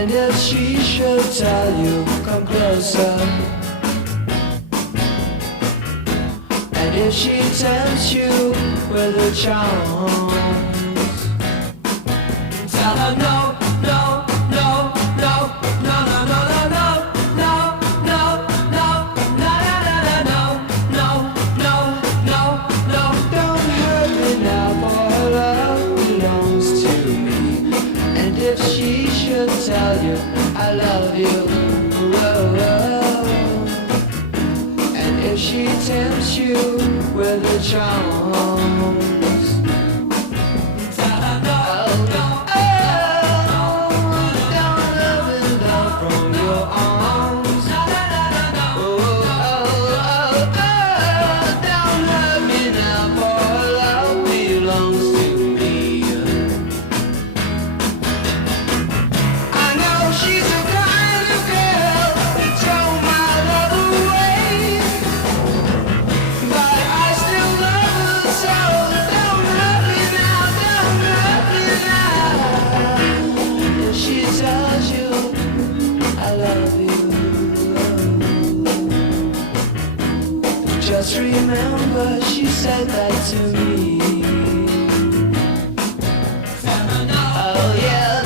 And if she should tell you, come closer. And if she tempts you with her charms, tell her no, no, no, no, no, no, no, no, no, no, no, no, no, no, no, no, no, no. Don't hurt me now, for her love belongs to me. And if she should tell you I love you, whoa, whoa. And if she tempts you with her charms, tell her no, no, oh, don't love and love from your arms. Oh, oh, oh, oh, don't hurt me now, for her love belongs to me. I know she's the kind of girl to throw my love away, but I still love her so. Don't hurt me now, don't hurt me now. If she tells you I love you, just remember she said that to me. Oh yeah.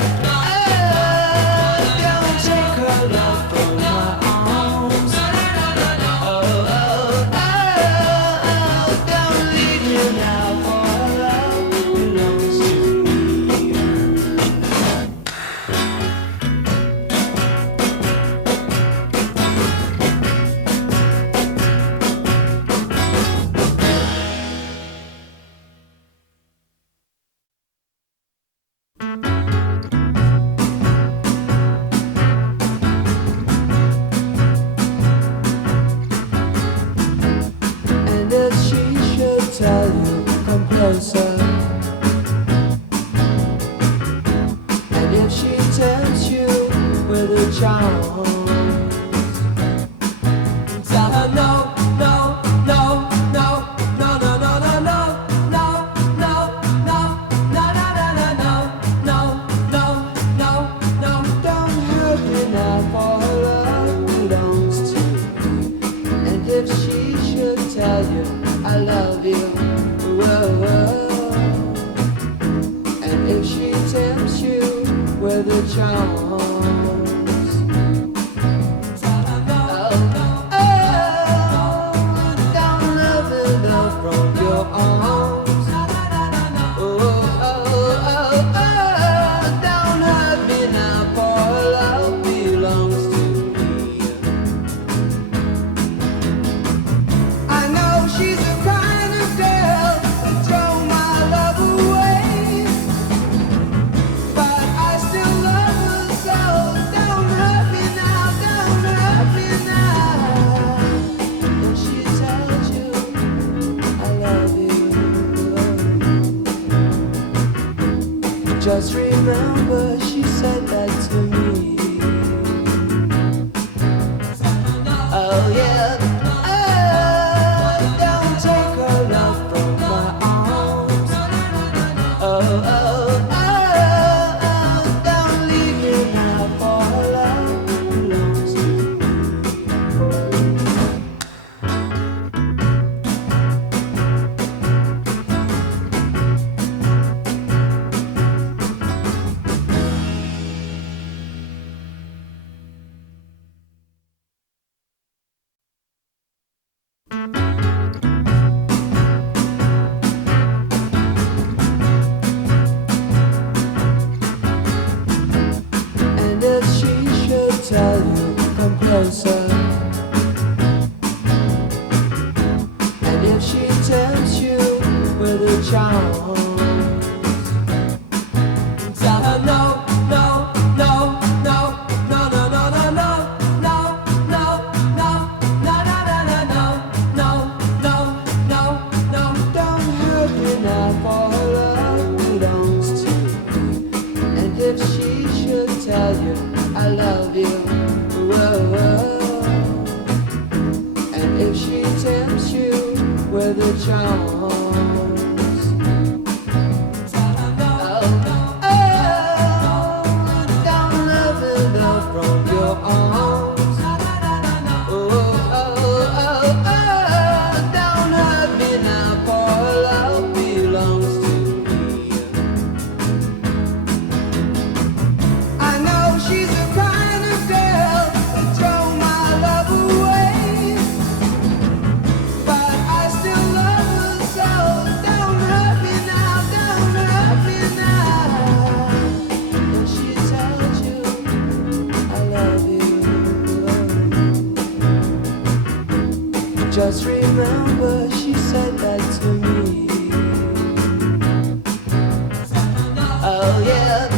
Don't take her love from my arms. Oh, oh, oh, don't leave me now, for her love belongs to me. And if she should tell you, come closer. And if she tempts you with her charms, tell her no, no, no, no, no, no, no, no, no, no, no, no, no, no, no, no, no, no. Don't hurt me now, for her love belongs to me. And if she should tell you I love you, whoa, whoa. And if she tempts you with her charms, tell her no, oh, don't love and love from your arms. Oh, oh, oh, oh, don't hurt me now, for her love belongs to me. I know she's the kind of girl to throw my love away, but I still love her so. Don't hurt me now, don't hurt me now. If she tells you I love you, just remember she said that to me. Oh yeah. Don't take her love from my arms. Oh, oh, oh, oh, don't leave me now, for her love belongs to me. And if she should tell you, come closer. And if she tempts you with her charms, tell her no, no, no, no, no, no, no, no, no, no, no, no, no, no, no, no, no. Don't hurt me now, for her love belongs to me. And if she should tell you I love you, whoa, whoa. And if she tempts you with her charms, tell her no, oh, oh, don't love her Just remember she said that to me. Oh yeah.